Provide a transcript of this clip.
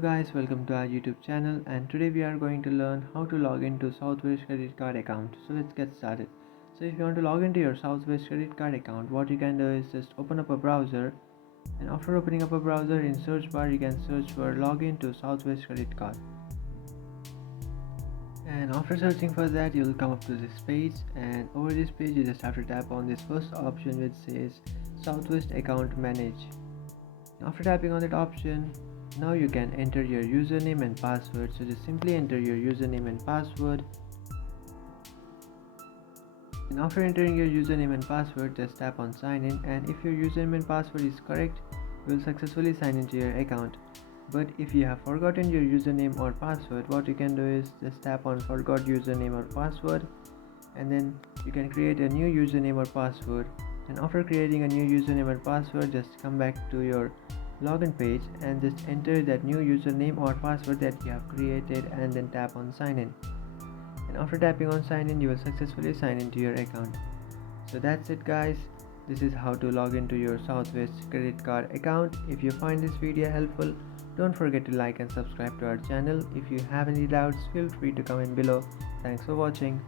guys, welcome to our YouTube channel, and today we are going to learn how to log into Southwest credit card account. So let's get started. So if you want to log into your Southwest credit card account, what you can do is just open up a browser, and after opening up a browser, in search bar you can search for login to Southwest credit card. And after searching for that, you will come up to this page, and over this page you just have to tap on this first option which says Southwest account manage. After tapping on that option, now you can enter your username and password. So just simply enter your username and password, and after entering your username and password, just tap on sign in, and if your username and password is correct, you will successfully sign into your account. But if you have forgotten your username or password, what you can do is just tap on forgot username or password, and then you can create a new username or password. And after creating a new username or password, just come back to your login page and just enter that new username or password that you have created, and then tap on sign in. And after tapping on sign in, you will successfully sign into your account. So that's it guys, this is how to log into your Southwest credit card account. If you find this video helpful, don't forget to like and subscribe to our channel. If you have any doubts, feel free to comment below. Thanks for watching.